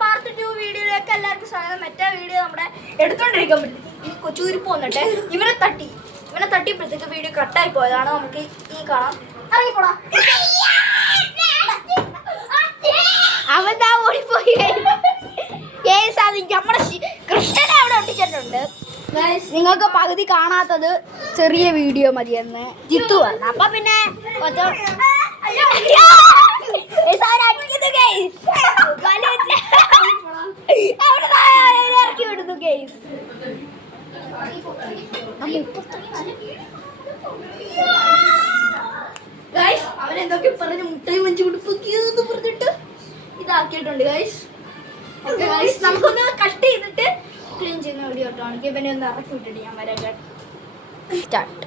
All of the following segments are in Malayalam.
പാർട്ട് 2 വീഡിയോയിലേക്ക് എല്ലാവർക്കും സ്വാഗതം. മറ്റേ വീഡിയോ നമ്മുടെ എടുത്തോണ്ടിരിക്കാൻ പറ്റും. ഈ കൊച്ചുരിപ്പ് വന്നിട്ട് ഇവനെ തട്ടിയപ്പോഴത്തേക്ക് വീഡിയോ കട്ടായി പോയതാണ്. നമുക്ക് ഈ കാണാം. ഇറങ്ങിപ്പോടാ. അവതാ ഓടിപ്പോയി. നമ്മുടെ കൃഷ്ണനെ അവിടെ ഒട്ടിച്ചിട്ടുണ്ട്. നിങ്ങൾക്ക് പകുതി കാണാത്തത് ചെറിയ വീഡിയോ മതിയെന്ന് ജിത്തു പറഞ്ഞു. അപ്പൊ പിന്നെ ഇറക്കി വിടുന്നു ഗെയ്സ്. അവനെന്തൊക്കെ പറഞ്ഞ് മുട്ടായി മഞ്ചു കൊടുപ്പൊക്കെയെന്ന് പറഞ്ഞിട്ട് ഇതാക്കിയിട്ടുണ്ട് ഗൈസ്. ഓക്കെ ഗൈസ്, നമുക്കൊന്ന് കട്ട് ചെയ്തിട്ട് ക്ലീൻ ചെയ്യുന്ന വീഡിയോ ഇട്ടാണെങ്കിൽ ഇവനെ ഒന്ന് ഇറക്കി വിട്ടിട്ട് ഞാൻ വരാം.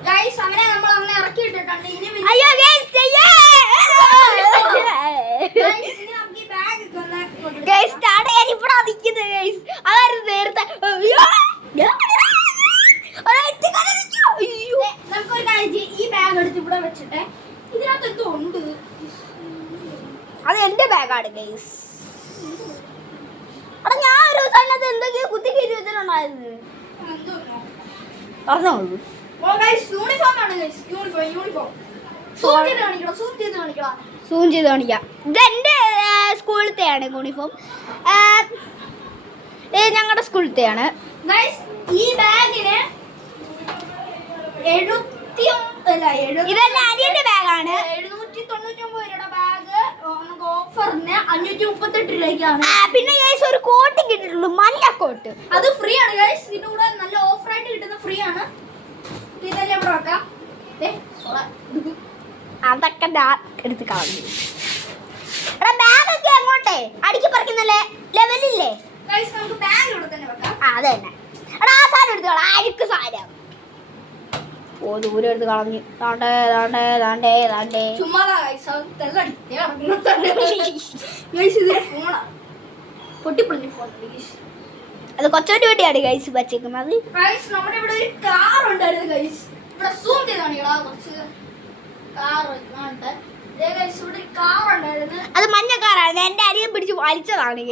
ഗൈസ് അവനെ നമ്മൾ അങ്ങനെ ഇറക്കി ഇട്ടിട്ടുണ്ട്. ഇനി നമുക്ക് ഈ ബാഗ് ഗൈസ് സ്റ്റാർട്ട് ചെയ്യാൻ ഇവിടെ നിൽക്കുന്നത് ഗൈസ്. അതായിരുന്നു നേരത്തെ. നമുക്കൊരു കാര്യം, ഈ ബാഗ് എടുത്ത് ഇവിടെ വെച്ചിട്ട് ഇതിനകത്ത് എന്തോ ഉണ്ട്. അത് എന്റെ ബാഗാണ് ഗൈസ്. അടാ ഞാൻ ഒരു ദിവസം അതിനകത്ത് എന്തൊക്കെയോ കുത്തി കയറ്റി വെച്ചിട്ടുണ്ടായിരുന്നു. പറഞ്ഞോളൂ. യൂണിഫോം ആണ് ഗൈസ്. യൂണിഫോം സൂം ചെയ്ത് കാണിക്കാം. ഇതെന്റെ സ്കൂളിലത്തെയാണ് യൂണിഫോം. ഞങ്ങളുടെ സ്കൂളിലത്തെയാണ് ഗൈസ്. ഈ ബാഗിന് ഇതെല്ലാം അനിയന്റെ ബാഗാണ്. 799 രൂപയുടെ ബാഗ് നമുക്ക് ഓഫറിന് 538 രൂപയ്ക്കാണ്. പിന്നെ ഗൈസ് ഒരു കോട്ട് കിട്ടിയിട്ടുള്ളൂ, മഞ്ഞ കോട്ട്. അത് ഫ്രീ ആണ് ഗൈസ്. ഇതിന്റെ കൂടെ നല്ല ഓഫറായിട്ട് കിട്ടുന്ന ഫ്രീ ആണ്. ഇതെല്ലാം ഇവിടെ വെക്കാം. അതൊക്കെ എടുത്ത് കളഞ്ഞു. ബാഗൊക്കെ അങ്ങോട്ടെ അടുക്കി പറിക്കുന്ന ലെവലില്ലേ ഗൈസ്. നമുക്ക് ബാഗ് ഇവിടെ തന്നെ വെക്കാം. അത് തന്നെ. എടാ ആ സാധനം എടുത്ത് കളാം. അഴുക്ക് സാധനം ദൂരം എടുത്ത് കളഞ്ഞു. അത് കൊച്ചോട്ട് വേണ്ടിയാണ് ഗൈസ് വച്ചേക്കുന്നത്. നമ്മുടെ ഇവിടെ ഒരു കാർ ഉണ്ടായിരുന്നു ഗൈസ്. ഇവിടെ സൂം ചെയ്ത് കാണിക്കടാ. കുറച്ച് കാർ അത് മഞ്ഞ കാറാണ്. എന്റെ അരിയെ പിടിച്ച് വലിച്ചതാണ്.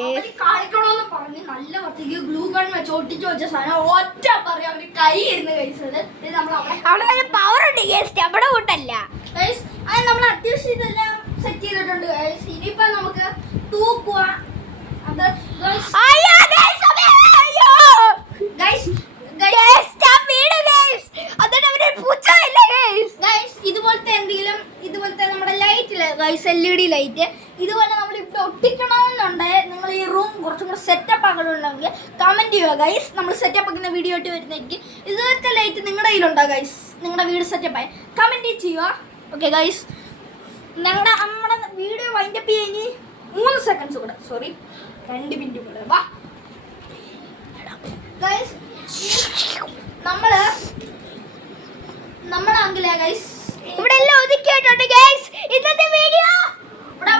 കളിക്കണോന്ന് പറഞ്ഞ് നല്ല വൃത്തിക്ക് ഗ്ലൂ ഗൺ വെച്ച് ഒട്ടിച്ച് വെച്ച സാധനം ഒറ്റ പറയാം. അവര് കൈ ഇരുന്ന് കഴിച്ചത്. അവിടെ പവർ ഉണ്ട് ഗൈസ്, അവിടെ കൂട്ടല്ല ഗൈസ്. അത് നമ്മൾ അത്യാവശ്യം ഇതെല്ലാം സെറ്റ് ചെയ്തിട്ടുണ്ട് ഗൈസ്. ഇനിയിപ്പോ നമുക്ക് തൂക്കുക. ഇതുപോലത്തെ എന്തെങ്കിലും ഇതുപോലത്തെ നമ്മുടെ ലൈറ്റില് ഗൈസ്, LED ലൈറ്റ് ഇതുപോലെ നമ്മൾ ഇവിടെ ഒട്ടിക്കണമെന്നുണ്ട്. നിങ്ങൾ ഈ റൂം കുറച്ചും കൂടെ സെറ്റപ്പ് ആക്കണമെന്നുണ്ടെങ്കിൽ കമന്റ് ചെയ്യുക ഗൈസ്. നമ്മൾ സെറ്റപ്പ് ആക്കുന്ന വീഡിയോ ആയിട്ട് വരുന്നതായിരിക്കും. ഇതുപോലത്തെ ലൈറ്റ് നിങ്ങളുടെ കയ്യിലുണ്ടോ ഗൈസ്? നിങ്ങളുടെ വീട് സെറ്റപ്പായി കമന്റ് ചെയ്യുക. ഓക്കെ ഗൈസ്, നമ്മുടെ വീഡിയോ വൈൻഡപ്പ് ചെയ്ത് 3 സെക്കൻഡ്സ് കൂടെ, സോറി 2 മിനിറ്റ് കൂടെ വാ ഗൈസ്. നമ്മളാങ്കിലേ ഗൈസ് ഇവിടെ എല്ലാം ഒതുക്കിയിട്ടുണ്ട് ഗൈസ്. ഇന്നത്തെ വീഡിയോ ഇവിടെ